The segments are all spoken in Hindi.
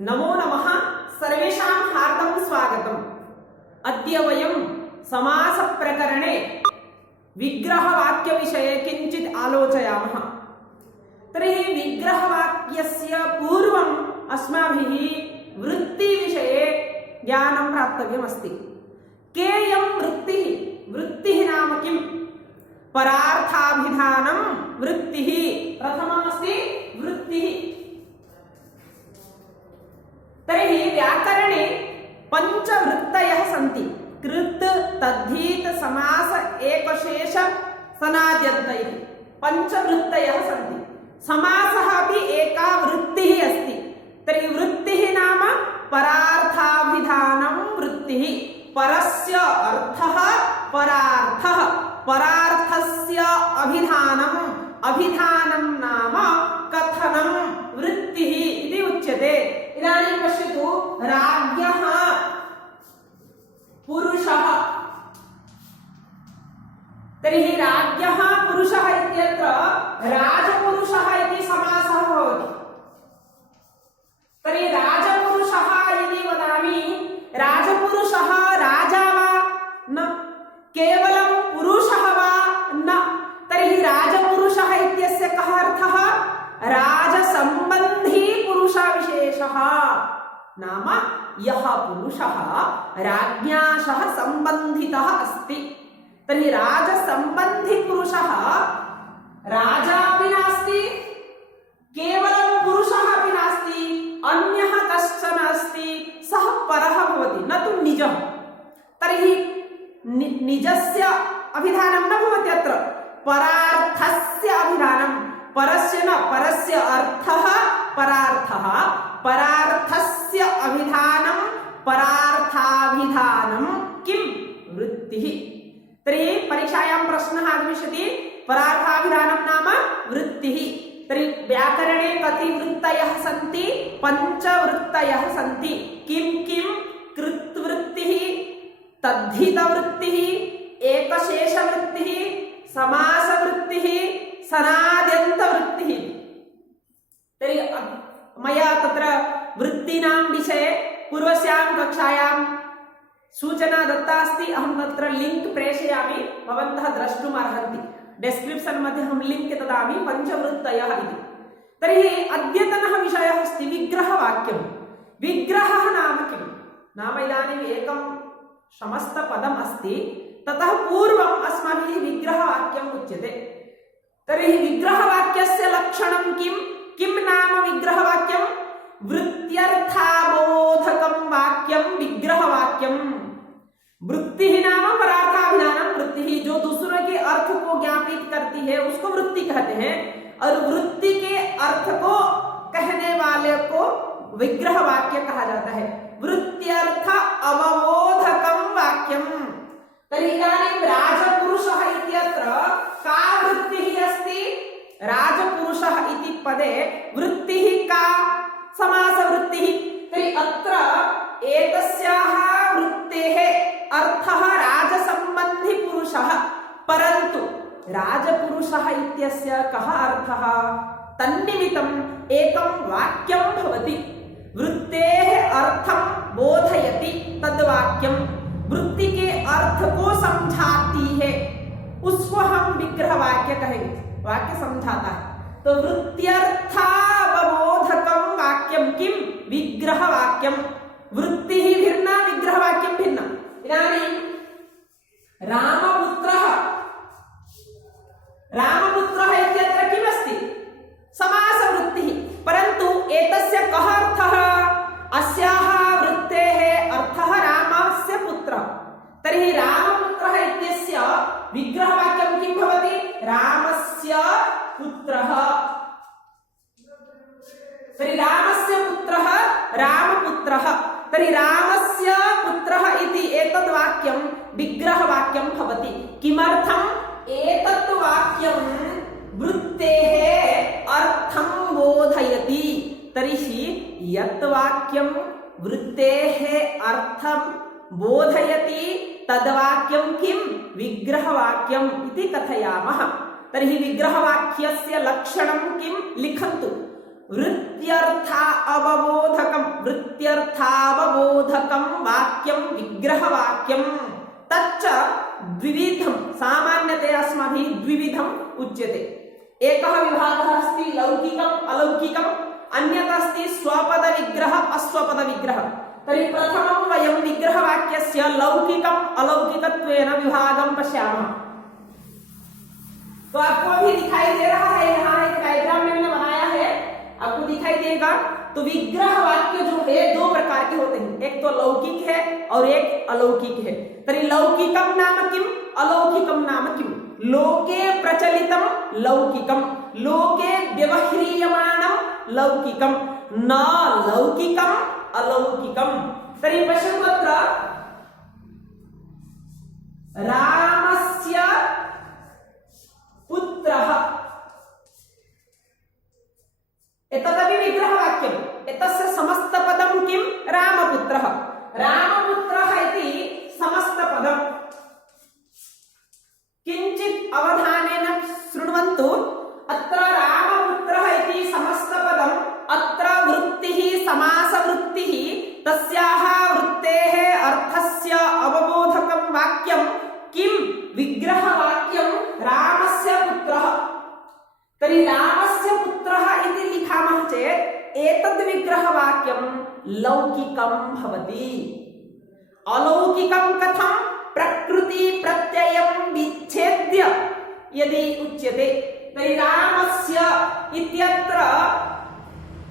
नमो नमः सर्वेषां हार्दं स्वागतम्। अद्य वयं समासप्रकरणे विग्रहवाक्यविषये किञ्चित् आलोचयामः। तर्हि विग्रहवाक्यस्य पूर्वम् अस्माभिः वृत्तिविषये ज्ञानं प्राप्तव्यमस्ति। केयं वृत्तिः? वृत्तिः नाम किम्? परार्थाभिधानं वृत्तिः। प्रथममस्ति वृत्तिः। तर्हि व्याकरणे पञ्चवृत्तयः सन्ति। कृत्, तद्धित्, समास, एकशेष, सनाद्यन्त इति पञ्चवृत्तयः सन्ति। समासः अपि एका वृत्तिः अस्ति। तर्हि वृत्तिः नाम परार्थाभिधानं वृत्तिः। परस्य अर्थः परार्थः, परार्थस्य अभिधानम्, अभिधानं नाम कथनं वृत्तिः इति उच्यते। इदानीं पश्यतु, राज्ञः पुरुषः। तर्हि राज्ञः पुरुषः इत्यत्र राजपुरुषः इति समासः भवति। तर्हि राजपुरुषः इति वदामि, राजपुरुषः राजा वा? न। केवलं पुरुषः वा? न। तर्हि राजपुरुषः इत्यस्य कः अर्थः? राजसम्बन्धी पुरुषविशेषः, नाम यः पुरुषः राज्ञा सह सम्बन्धितः अस्ति। तर्हि राजसम्बन्धी पुरुषः राजा अपि नास्ति, केवलं पुरुषः अपि नास्ति, अन्यः कश्चन अस्ति, सः परः भवति, न तु निजः। तर्हि निजस्य अभिधानं न भवति अत्र, परार्थस्य अभिधानं। परस्य न, परस्य अर्थः परार्थः, परार्थस्य अभिधानं परार्थाभिधानं किं? वृत्तिः। तर्हि परीक्षायां प्रश्नः आगमिष्यति, परार्थाभिधानं नाम वृत्तिः। तर्हि व्याकरणे कति वृत्तयः सन्ति? पञ्चवृत्तयः सन्ति। किं किं? कृत्वृत्तिः, तद्धितवृत्तिः, एकशेषवृत्तिः, समासवृत्तिः, सनाद्यन्तवृत्तिः। तर्हि मया तत्र वृत्तीनां विषये पूर्वस्यां कक्षायां सूचना दत्ता अस्ति। अहं तत्र लिंक प्रेषयामि, भवन्तः द्रष्टुम् अर्हन्ति। डिस्क्रिप्शन् मध्ये अहं लिंक ददामि, पञ्चवृत्तयः इति। तर्हि अद्यतनः विषयः अस्ति विग्रहवाक्यं। विग्रहः नाम किं? नाम इदानीम् एकं समस्तपदम् अस्ति, ततः पूर्वम् अस्माभिः विग्रहवाक्यम् उच्यते। तर्हि विग्रहवाक्यस्य लक्षणं किं? किं नाम विग्रहवाक्यं? वृत्त्यर्थाबोधकं वाक्यं विग्रहवाक्यं। वृत्तिः नाम परार्थाभिधानं वृत्तिः, जो दूसरों के अर्थ को ज्ञापित करती है उसको वृत्ति कहते हैं, और वृत्ति के अर्थ को कहने वाले को विग्रह वाक्य कहा जाता है। वृत्त्यर्थ अवबोधकं वाक्यं। तर्हि इदानीं राजपुरुषः इत्यत्र का वृत्तिः अस्ति? राजपुरुषः इति पदे वृत्तिः का? समासवृत्तिः। तर्हि अत्र एतस्याः वृत्तेः अर्थः राजसम्बन्धी पुरुषः, परन्तु राजपुरुषः इत्यस्य कः अर्थः? तन्निमित्तम् एकं वाक्यं भवति, वृत्तेः अर्थं बोधयति तद्वाक्यं, वृत्ति के अर्थ को समझाती है, उसको हम विग्रह वाक्य कहेंगे। वाक्य समझाता है तो वृत्त्यर्थावबोधकं वाक्यं किं? विग्रह वाक्यं। वृत्तिः भिन्ना, विग्रह वाक्यं भिन्ना। इदानीं रामपुत्रः, रामपुत्रः इत्यत्र किमस्ति? समासवृत्तिः, परन्तु एतस्य कः अर्थः? अस्याः वृत्तेः अर्थः रामस्य पुत्रः। तर्हि रामपुत्रः इत्यस्य विग्रहवाक्यं किं भवति? रामस्य पुत्रः। तर्हि रामस्य पुत्रः रामपुत्रः। तर्हि रामस्य पुत्रः इति एतद् वाक्यं विग्रहवाक्यं भवति। किमर्थम्? एतत् वाक्यं वृत्तेः अर्थं बोधयति। तर्हि यत् वाक्यं वृत्तेः अर्थं बोधयति तद्वाक्यं किं? विग्रहवाक्यम् इति कथयामः। तर्हि विग्रहवाक्यस्य लक्षणं किं? लिखन्तु। वृत्त्यर्थ अवबोधकम्। वृत्त्यर्थावबोधकं वाक्यं विग्रहवाक्यं तच्च द्विविधं सामान्यतया अस्माभिः द्विविधम् उच्यते। एकः विभागः अस्ति लौकिकम् अलौकिकम्, अन्यत् अस्ति स्वपद विग्रह अस्वपद विग्रह। तर्हि प्रथमं वयं विग्रहवाक्यस्य लौकिकम् अलौकिकत्वेन विभागं पश्यामः। तो आपको अभी दिखाई दे रहा है, यहाँ एक डायग्राम मैंने बनाया है, आपको दिखाई देगा। तो विग्रह वाक्य जो है दो प्रकार के होते हैं, एक तो लौकिक है और एक अलौकिक है। तर्हि लौकिकं नाम किम, अलौकिकं नाम किम? लोके प्रचलितं लौकिकं, लोके व्यवह्रियमाणं लौकिकं, न लौकिकं अलौकिकं। तर्हि पश्यतु अत्र रामस्य पुत्रः, एतदपि विग्रहवाक्यम्। एतस्य समस्तपदं किं? रामपुत्रः। रामपुत्रः इति समस्तपदम्। किञ्चित् अवधानेन शृण्वन्तु। अत्र रामपुत्रः इति समस्तपदम्, अत्र वृत्तिः समासवृत्तिः, तस्याः वृत्तेः अर्थस्य अवबोधकं वाक्यं किं? विग्रहवाक्यं रामस्य पुत्रः। तर्हि रामस्य पुत्रः इति लिखामः चेत् एतद् विग्रहवाक्यं लौकिकं भवति। अलौकिकं कथं? प्रकृति प्रत्ययं विच्छेद्य यदि उच्यते। तर्हि रामस्य इत्यत्र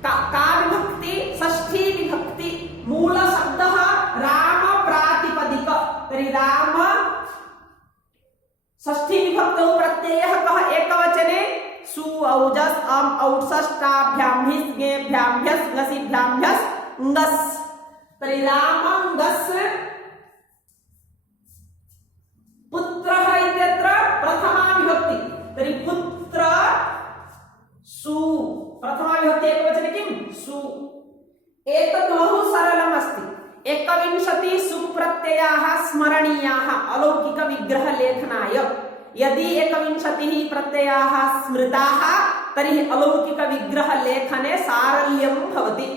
का विभक्ति? षष्ठी विभक्ति। मूल शब्दः राम प्रातिपदिक। तर्हि राम षष्ठी विभक्तौ प्रत्ययः कः? एकवचने सु औजस् अम् औत्सष्टाभ्यां भिस् ङेभ्यां भ्यस् ङसिभ्यां भ्यस् ङस्। तर्हि रामङ्गस् पुत्रः इत्यत्र प्रथमा विभक्ति। तर्हि पुत्र सु, प्रथमा विभक्ति एकवचने किं? सु। एतत् बहु सरलम् अस्ति। 21 सुप्रत्ययाः स्मरणीयाः अलौकिक विग्रह लेखनाय। यदि 21 प्रत्ययाः स्मृताः तर्हि अलौकिक विग्रह लेखने सारल्यं भवति।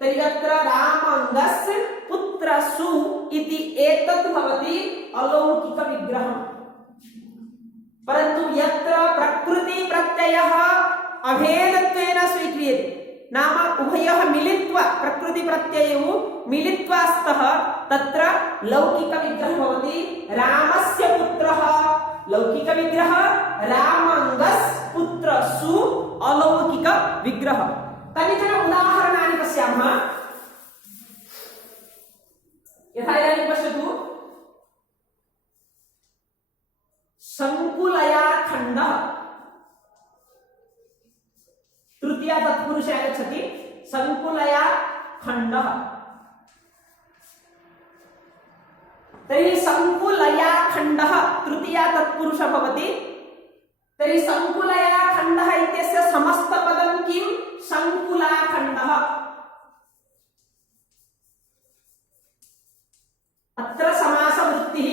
तर्हि अत्र रामङ्गस् पुत्रसु इति एतत् भवति अलौकिक विग्रहम्। परन्तु यत्र प्रकृति प्रत्ययः अभेदत्वेन स्वीक्रियते, नाम उभयः मिलित्वा प्रकृति प्रत्ययौ मिलित्वा स्तः, तत्र लौकिक विग्रह भवति रामस्य पुत्रः लौकिक विग्रह, रामङ्गस् पुत्रसु अलौकिक विग्रह। कानिचन उदाहरणानि पश्यामः। यथा इदानीं पश्यतु, संकुलया खण्डः, तृतीया तत्पुरुषे आगच्छति संकुलया खण्डः। तर्हि संकुलया खण्डः तृतीया तत्पुरुष भवति। तर्हि संकुलया खण्डः इत्यस्य समस्तपदं किं? संकुलाखण्डः। अत्र समासवृत्तिः,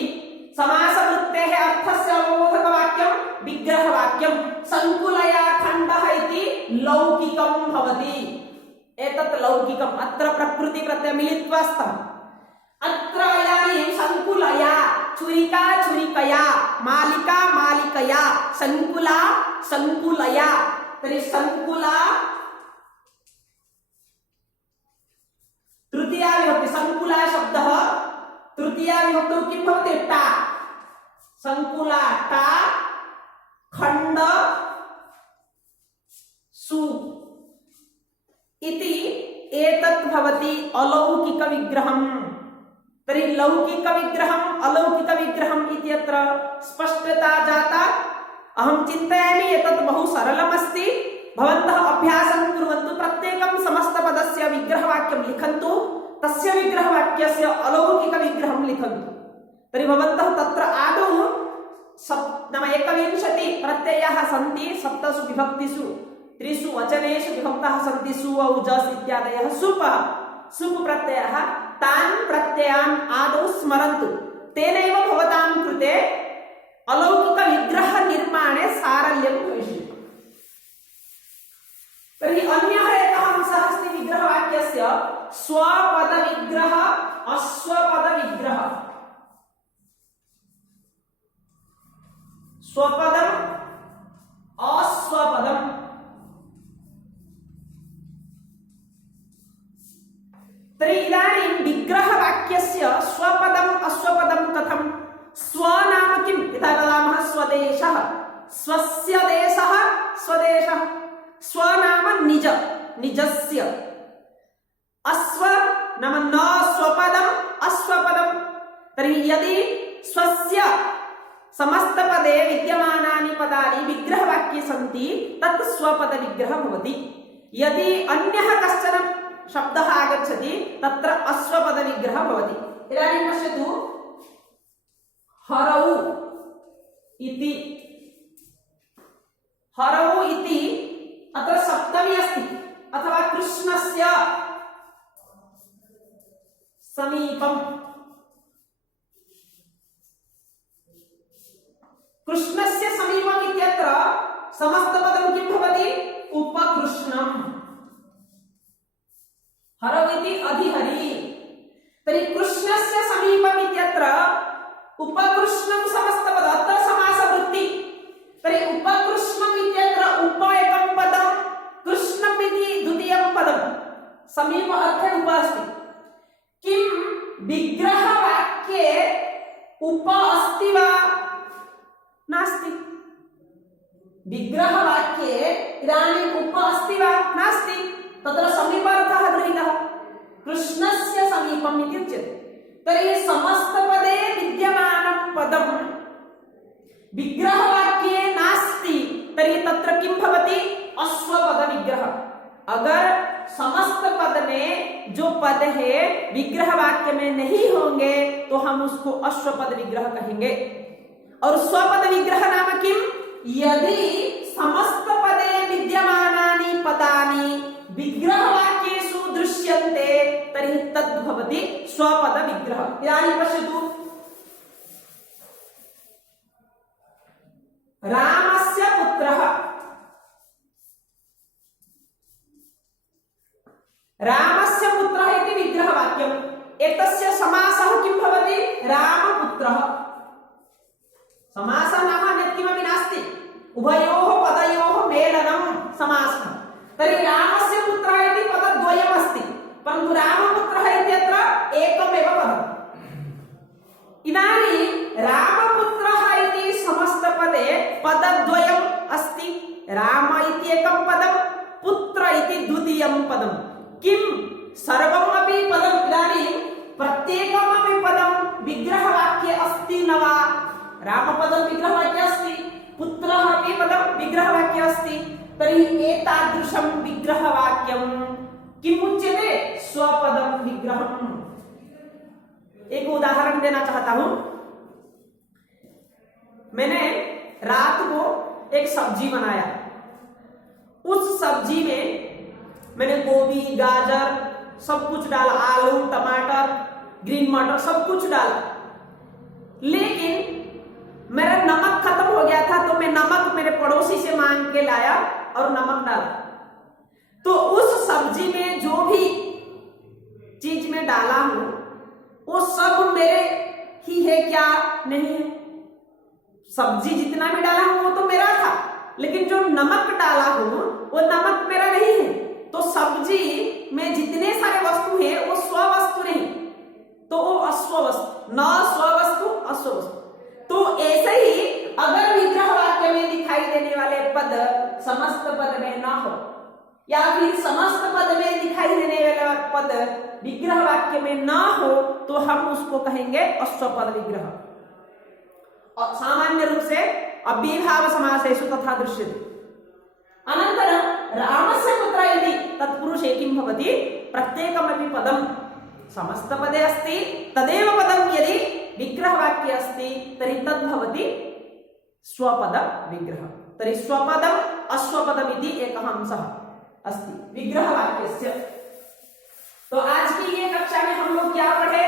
समासवृत्तेः अर्थस्य अवबोधकवाक्यं विग्रहवाक्यं। संकुलया खण्डः इति लौकिकं भवति। एतत् लौकिकम्। अत्र प्रकृति प्रत्यय मिलित्वा स्तः। अत्र इदानीं संकुलया, छुरिका छुरिकया, मालिका मालिकया, संकुला संकुलया। तर्हि संकुला तृतीया विभक्ति, संकुला शब्दः तृतीया विभक्तौ किं भवति? टा। संकुला टा खण्ड सु इति एतत् भवति अलौकिक विग्रहम्। तर्हि लौकिक विग्रहम् अलौकिक विग्रहम् इत्यत्र स्पष्टता जाता। अहं चिन्तयामि एतत् बहु सरलमस्ति। भवन्तः अभ्यासं कुर्वन्तु। प्रत्येकं समस्तपदस्य विग्रहवाक्यं लिखन्तु, तस्य विग्रहवाक्यस्य अलौकिक विग्रहं लिखन्तु। तर्हि भवन्तः तत्र आदौ नाम 21 प्रत्ययाः सन्ति, 7 विभक्तिषु, 3 वचनेषु विभक्ताः सन्ति। सु औजस् इत्यादयः सुप् प्रत्ययः। तान् प्रत्ययान् आदौ स्मरन्तु। तेनैव भवतां कृते अलौकिक विग्रह निर्माणे सारल्यं भविष्यति। तर्हि अन्यः एकः अंशः अस्ति विग्रहवाक्यस्य स्वपद विग्रह, अश्वपद विग्रह, स्वपदम अस्वपदम। तर्हि इदानीं विग्रहवाक्यस्य स्वपदम अश्वपदम कथं? स्व नाम किं? यथा वदामः स्वदेशः, स्वस्य देशः, स्वदेशः। स्व नाम निज, निजस्य। अश्व नाम न स्वपदम अश्वपदम। तर्हि यदि स्वस्य समस्तपदे विद्यमानानि पदानि विग्रहवाक्ये सन्ति तत् स्वपद विग्रहः भवति। यदि अन्यः कश्चन शब्दः आगच्छति तत्र अश्वपद विग्रहः भवति। इदानीं पश्यतु, हरौ इति, हरौ इति अत्र सप्तमी अस्ति, अथवा कृष्णस्य समीपम्, कृष्णस्य समीपम् इत्यत्र समस्तपदं किं भवति? उपकृष्णम्। हरौ इति अधिहरि। तर्हि कृष्णस्य समीपम् इत्यत्र उपकृष्णं समस्तपदम्, अत्र समासवृत्ति। तर्हि उपकृष्णम् इत्यत्र उप एकं पदं, कृष्णम् इति द्वितीयं पदं, समीप अर्थे उप अस्ति। किं विग्रहवाक्ये उप अस्ति वा? नास्ति। विग्रहवाक्ये इदानीम् उप अस्ति वा? नास्ति। तत्र समीपार्थः गृहीतः, कृष्णस्य समीपम् इति उच्यते। तर्हि समस्तपदे विद्यमानं पदं विग्रहवाक्ये नास्ति, तर्हि तत्र किं भवति? अश्वपद विग्रह। अगर समस्त पद में जो पद है विग्रह वाक्य में नहीं होंगे तो हम उसको अश्वपद विग्रह कहेंगे। और स्वपद विग्रह नाम किम? यदि समस्त पदे विद्यमानानि पदानि विग्रह वाक्येषु दृश्यन्ते तर्हि तद् भवति स्वपद विग्रह। इदानीं पश्यतु, रामस्य पुत्रः, रामस्य पुत्रः इति विग्रहवाक्यम्। एतस्य समासः किं भवति? रामपुत्रः। समासः नाम अन्यत् किमपि नास्ति, उभयोः पदयोः मेलनं समासः। तर्हि रामस्य पुत्रः इति पदद्वयम् अस्ति, परन्तु रामपुत्रः इत्यत्र एकमेव पदम्। इदानीं रामपुत्रः इति समस्तपदे पदद्वयम् अस्ति, राम इति एकं पदं, पुत्र इति द्वितीयं पदम्। किं सर्वमपि पदम्, इदानीं प्रत्येकमपि पदं विग्रहवाक्ये अस्ति न वा? रामपदं विग्रहवाक्ये अस्ति, पुत्रः अपि पदं विग्रहवाक्ये अस्ति। तर्हि एतादृशं विग्रहवाक्यं किम् उच्यते? स्वपदं विग्रहम्। एक उदाहरण देना चाहता हूं। मैंने रात को एक सब्जी बनाया, उस सब्जी में मैंने गोभी, गाजर सब कुछ डाला, आलू, टमाटर, ग्रीन मटर सब कुछ डाला, लेकिन मेरा नमक खत्म हो गया था, तो मैं नमक मेरे पड़ोसी से मांग के लाया और नमक डाला। तो उस सब्जी में जो भी चीज में डाला हूं वो सब मेरे ही है क्या? नहीं है। सब्जी जितना भी डाला हूं वो तो मेरा था, लेकिन जो नमक डाला हूं वो नमक मेरा नहीं है। तो सब्जी में जितने सारे वस्तु हैं वो स्ववस्तु नहीं, तो वो अश्ववस्तु, न स्ववस्तु अश्ववस्तु। तो ऐसे ही अगर विग्रह वाक्य में दिखाई देने वाले पद समस्त पद में न हो, या फिर समस्त पद में दिखाई देने वाला पद विग्रह वाक्य में न हो, तो हम उसको कहेंगे अश्वपद विग्रह। और सामान्य रूप से अव्ययभाव समासेषु तथा दृश्यते। अनन्तरं रामस्य पुत्र इति तत्पुरुषे किं भवति? प्रत्येकमपि पदं समस्तपदे अस्ति, तदेव पदं यदि विग्रहवाक्ये अस्ति तर्हि तद्भवति स्वपद विग्रह। तर्हि स्वपदम् अश्वपदम् इति एकः अंशः अस्ति विग्रहवाक्यस्य। तो आज की ये कक्षा में हम लोग क्या पढ़े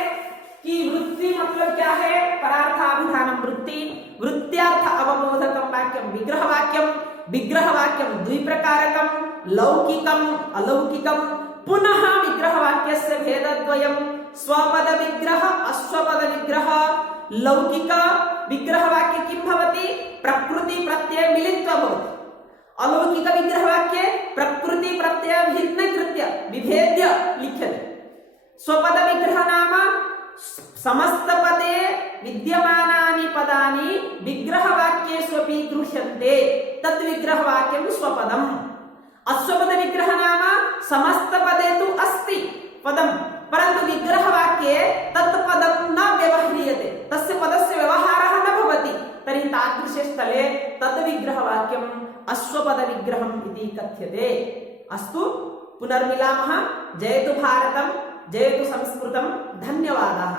कि वृत्ति मतलब क्या है? परार्थाभिधानं वृत्ति, वृत्त्यार्थ अवबोधकं वाक्यं विग्रहवाक्यं, विग्रहवाक्यं द्विप्रकारकं, लौकिकम् अलौकिकं, पुनः विग्रहवाक्यस्य भेदद्वयं स्वपद विग्रह अश्वपद विग्रह लौकिक विग्रहवाक्ये किं भवति प्रकृति प्रत्यय मिलित्वा भवति अलौकिक विग्रहवाक्ये प्रकृति प्रत्यय भिन्नकृत्य विभेद्य लिख्यते स्वपद विग्रह नाम समस्त पदे विद्यमानानि पदानि विग्रहवाक्येष्वपि गृह्यन्ते तद् विग्रहवाक्यं स्वपदम् अश्वपद विग्रह नाम समस्त पदे तु अस्ति पदं परन्तु विग्रहवाक्ये तत् पदं न व्यवह्रियते तस्य पदस्य व्यवहारः न भवति तर्हि तादृशे स्थले तद् विग्रहवाक्यम् अश्वपद विग्रहम् इति कथ्यते अस्तु पुनर्मिलामः जयतु भारतं जयतु संस्कृतं धन्यवादाः।